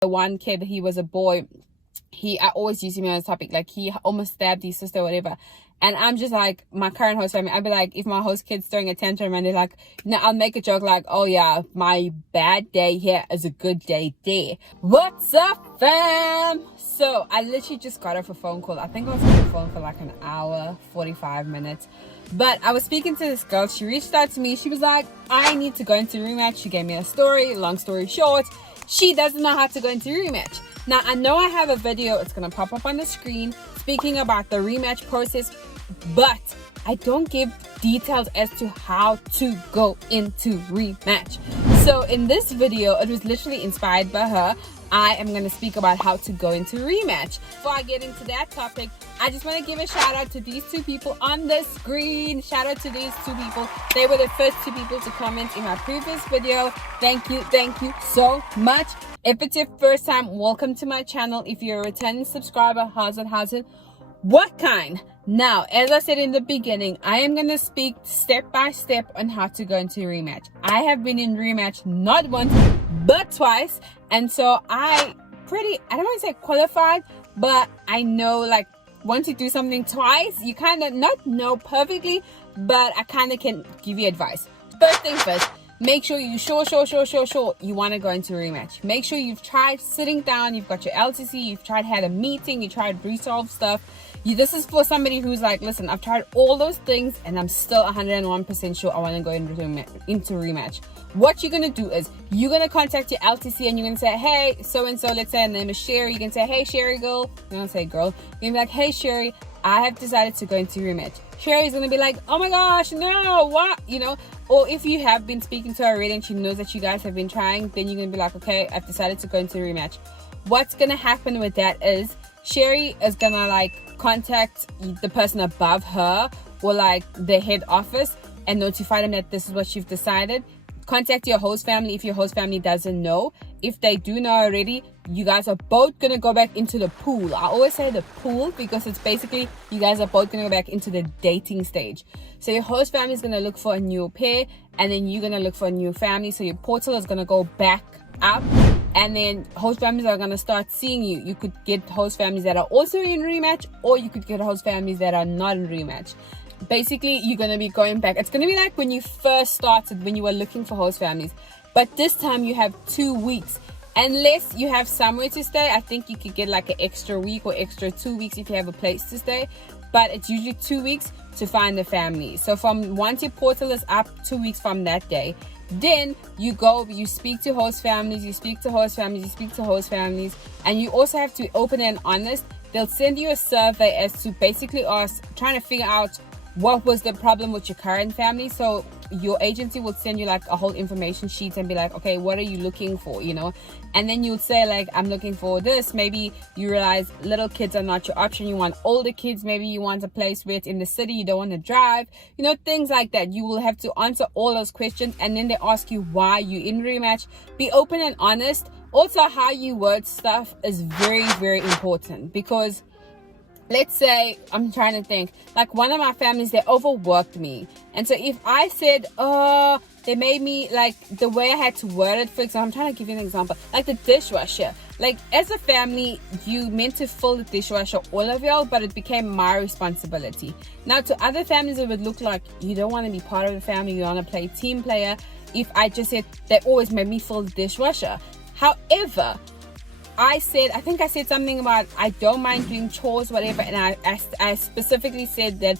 The one kid, he was a boy. I always use him as a topic, like he almost stabbed his sister or whatever. And I'm just like, my current host family, I'd be like, if my host kid's throwing a tantrum and they're like, I'll make a joke like, oh yeah, my bad day here is a good day there. What's up, fam? So I literally just got off a phone call. I think I was on the phone for like an hour, 45 minutes. But I was speaking to this girl. She reached out to me. She was like, I need to go into Rematch. She gave me a story. Long story short, she doesn't know how to go into Rematch. Now, I know I have a video. It's going to pop up on the screen speaking about the Rematch process, but I don't give details as to how to go into Rematch. So in this video, it was literally inspired by her. I am going to speak about how to go into Rematch. Before I get into that topic, I just want to give a shout out to these two people on the screen. Shout out to these two people. They were the first two people to comment in my previous video. Thank you so much. If it's your first time, welcome to my channel. If you're a returning subscriber, how's it? What kind? Now, as I said in the beginning, I am going to speak step by step on how to go into Rematch. I have been in Rematch not once, but twice. And so I don't want to say qualified, but I know, like, once you do something twice, you kind of not know perfectly, but I kind of can give you advice. First thing first, make sure you sure you want to go into Rematch. Make sure you've tried sitting down, you've got your LTC, you've tried had a meeting, you tried resolve stuff. This is for somebody who's like, listen, I've tried all those things and I'm still 101% sure I want to go into Rematch. What you're going to do is you're going to contact your LTC and you're going to say, hey, so-and-so, let's say her name is Sherry. You can say, hey, Sherry girl. You don't say girl. You're going to be like, hey, Sherry, I have decided to go into Rematch. Sherry's going to be like, oh my gosh, no, what? Or if you have been speaking to her already and she knows that you guys have been trying, then you're going to be like, okay, I've decided to go into Rematch. What's going to happen with that is Sherry is going to like contact the person above her or like the head office and notify them that this is what you've decided. Contact your host family if your host family doesn't know. If they do know already, you guys are both going to go back into the pool. I always say the pool because it's basically you guys are both going to go back into the dating stage. So your host family is going to look for a new pair and then you're going to look for a new family. So your portal is going to go back up and then host families are going to start seeing you. You could get host families that are also in Rematch or you could get host families that are not in Rematch. Basically, you're going to be going back. It's going to be like when you first started, when you were looking for host families. But this time you have 2 weeks. Unless you have somewhere to stay, I think you could get like an extra week or extra 2 weeks if you have a place to stay. But it's usually 2 weeks to find a family. So from once your portal is up, 2 weeks from that day, then you go, you speak to host families, and you also have to be open and honest. They'll send you a survey as to basically trying to figure out what was the problem with your current family. So your agency will send you like a whole information sheet and be like, okay, what are you looking for, and then you'll say like, I'm looking for this. Maybe you realize little kids are not your option, you want older kids. Maybe you want a place where it's in the city, you don't want to drive, things like that. You will have to answer all those questions, and then they ask you why you in Rematch. Be open and honest. Also, how you word stuff is very, very important, because let's say, I'm trying to think, like one of my families, they overworked me. And so if I said, they made me, like the way I had to word it, for example, I'm trying to give you an example, like the dishwasher. Like as a family, you meant to fill the dishwasher, all of y'all, but it became my responsibility. Now to other families, it would look like you don't want to be part of the family, you want to play team player. If I just said, they always made me fill the dishwasher. However, I think I said something about I don't mind doing chores, whatever, and I specifically said that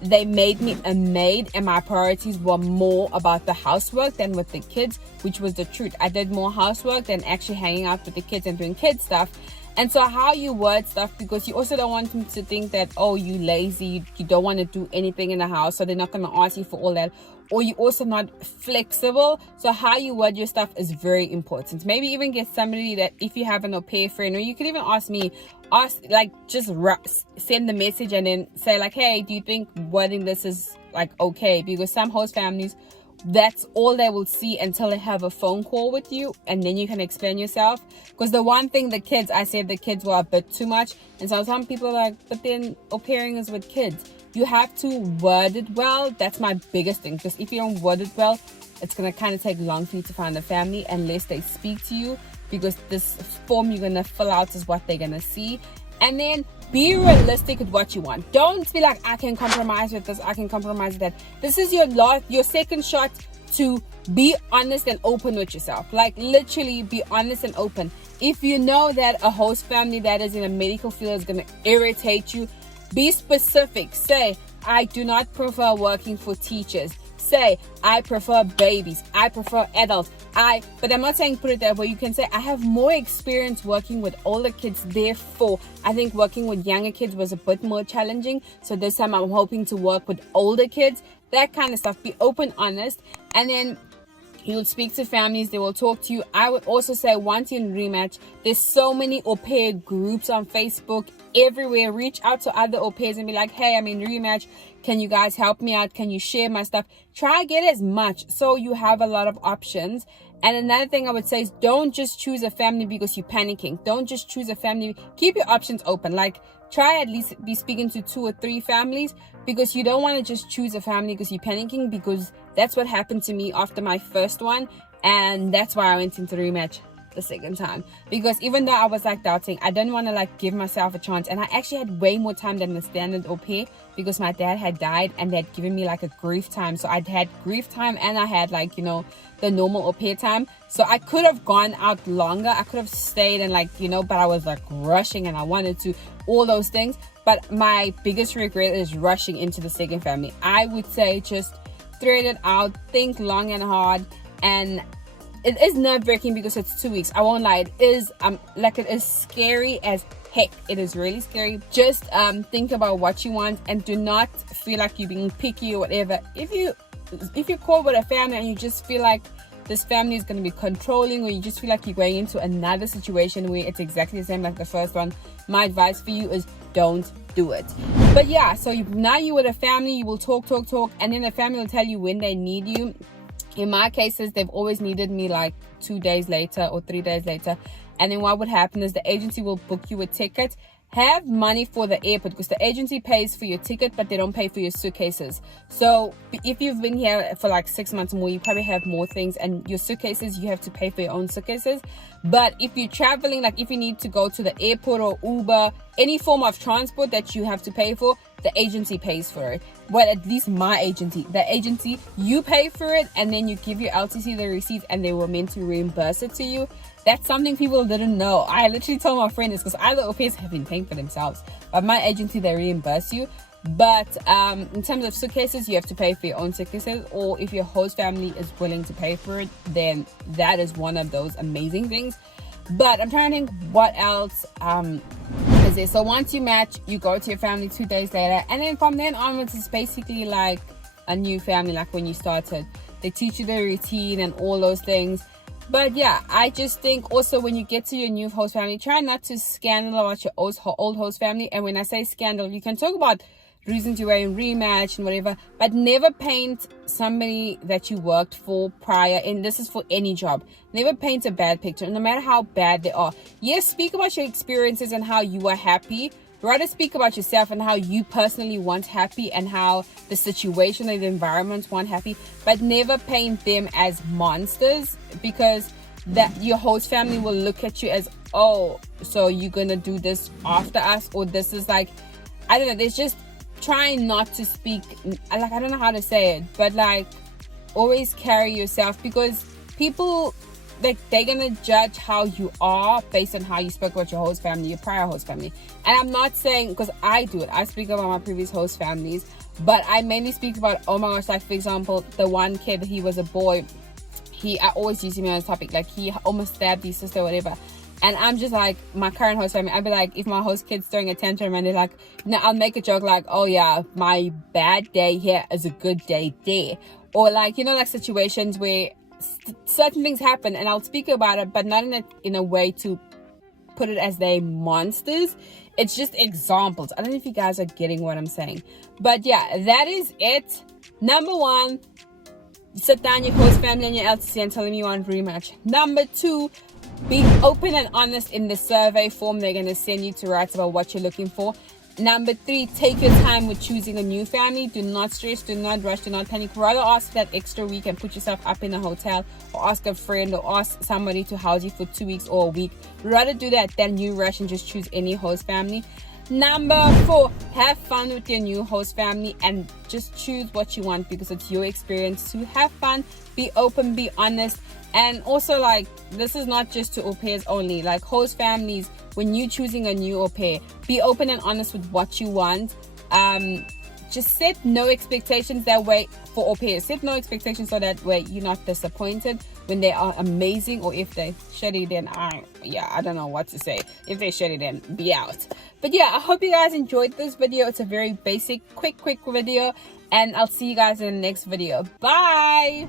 they made me a maid and my priorities were more about the housework than with the kids, which was the truth. I did more housework than actually hanging out with the kids and doing kid stuff. And so how you word stuff, because you also don't want them to think that, oh, you lazy, you don't want to do anything in the house, so they're not going to ask you for all that. Or you're also not flexible. So how you word your stuff is very important. Maybe even get somebody that, if you have an au pair friend, or you can even ask me, send the message and then say like, hey, do you think wording this is like okay? Because some host families, that's all they will see until they have a phone call with you, and then you can explain yourself. Because the one thing I said the kids were a bit too much, and so some people are like, but then au pairing is with kids. You have to word it well. That's my biggest thing, because if you don't word it well, it's going to kind of take long for you to find a family unless they speak to you. because this form you're gonna fill out is what they're gonna see. And then be realistic with what you want. Don't be like, I can compromise with this, I can compromise with that. This is your second shot to be honest and open with yourself. Like, literally be honest and open. If you know that a host family that is in a medical field is going to irritate you, be specific. Say, I do not prefer working for teachers. Say, I prefer babies, I prefer adults. But I'm not saying put it that way. You can say, I have more experience working with older kids, therefore I think working with younger kids was a bit more challenging, so this time I'm hoping to work with older kids. That kind of stuff. Be open, honest, and then you'll speak to families, they will talk to you. I would also say, once you're in Rematch, there's so many au pair groups on Facebook, everywhere. Reach out to other au pairs and be like, hey, I'm in Rematch. Can you guys help me out? Can you share my stuff? Try get as much so you have a lot of options. And another thing I would say is, don't just choose a family because you're panicking. Don't just choose a family. Keep your options open. Like, try at least be speaking to 2 or 3 families, because you don't want to just choose a family because you're panicking, because that's what happened to me after my first one. And that's why I went into Rematch the second time, because even though I was like doubting, I didn't want to like give myself a chance. And I actually had way more time than the standard au pair, because my dad had died and they had given me like a grief time. So I'd had grief time and I had like, you know, the normal au pair time. So I could have gone out longer, I could have stayed and like, you know, but I was like rushing and I wanted to, all those things. But my biggest regret is rushing into the second family. I would say just thread it out, think long and hard. And it is nerve-wracking because it's 2 weeks. I won't lie, it is it is scary as heck. It is really scary. Just think about what you want and do not feel like you're being picky or whatever. If you call with a family and you just feel like this family is going to be controlling, or you just feel like you're going into another situation where it's exactly the same like the first one, my advice for you is don't do it. But yeah, so now you with a family, you will talk, and then the family will tell you when they need you. In my cases, they've always needed me like 2 days later or 3 days later. And then what would happen is the agency will book you a ticket. Have money for the airport, because the agency pays for your ticket, but they don't pay for your suitcases. So if you've been here for like 6 months or more, you probably have more things, and your suitcases, you have to pay for your own suitcases. But if you're traveling, like if you need to go to the airport or Uber, any form of transport that you have to pay for, the agency pays for it. Well, at least my agency, the agency, you pay for it, and then you give your LTC the receipt, and they were meant to reimburse it to you. That's something people didn't know. I literally told my friend this, because other au pairs have been paying for themselves, but my agency, they reimburse you. But in terms of suitcases, you have to pay for your own suitcases, or if your host family is willing to pay for it, then that is one of those amazing things. But I'm trying to think what else is there. So once you match, you go to your family 2 days later, and then from then onwards, it's basically like a new family, like when you started. They teach you the routine and all those things. But yeah, I just think also when you get to your new host family, try not to scandal about your old host family. And when I say scandal, you can talk about reasons you were in Rematch and whatever, but never paint somebody that you worked for prior, and this is for any job, never paint a bad picture, no matter how bad they are. Yes, speak about your experiences and how you were happy. Rather speak about yourself and how you personally want happy, and how the situation and the environment want happy, but never paint them as monsters, because that your host family will look at you as, oh, so you're gonna do this after us, or this is like, I don't know, there's just trying not to speak, like, I don't know how to say it, but like, always carry yourself, because people, like, they're gonna judge how you are based on how you spoke about your host family, your prior host family. And I'm not saying, because I do it, I speak about my previous host families, but I mainly speak about, oh my gosh, like for example, the one kid, he was a boy, I always use him as a topic, like he almost stabbed his sister or whatever. And I'm just like, my current host family, I'd be like, if my host kid's throwing a tantrum and they're like, you know, I'll make a joke like, oh yeah, my bad day here is a good day there. Or like, you know, like situations where certain things happen, and I'll speak about it, but not in a way to put it as they monsters. It's just examples. I don't know if you guys are getting what I'm saying. But yeah, that is it. Number 1, sit down your host family and your LTC and tell them you want Rematch. Number 2, be open and honest in the survey form they're going to send you to write about what you're looking for. Number 3, take your time with choosing a new family. Do not stress, do not rush, do not panic. Rather ask for that extra week and put yourself up in a hotel, or ask a friend, or ask somebody to house you for 2 weeks or a week. Rather do that than you rush and just choose any host family. Number 4, have fun with your new host family and just choose what you want, because it's your experience. To have fun, be open, be honest. And also, like, this is not just to au pairs only. Like, host families, when you're choosing a new au pair, be open and honest with what you want. Just set no expectations that way for au pairs. Set no expectations so that way you're not disappointed when they are amazing, or if they shitty, then I don't know what to say. If they shitty, then be out. But yeah, I hope you guys enjoyed this video. It's a very basic, quick video, and I'll see you guys in the next video. Bye.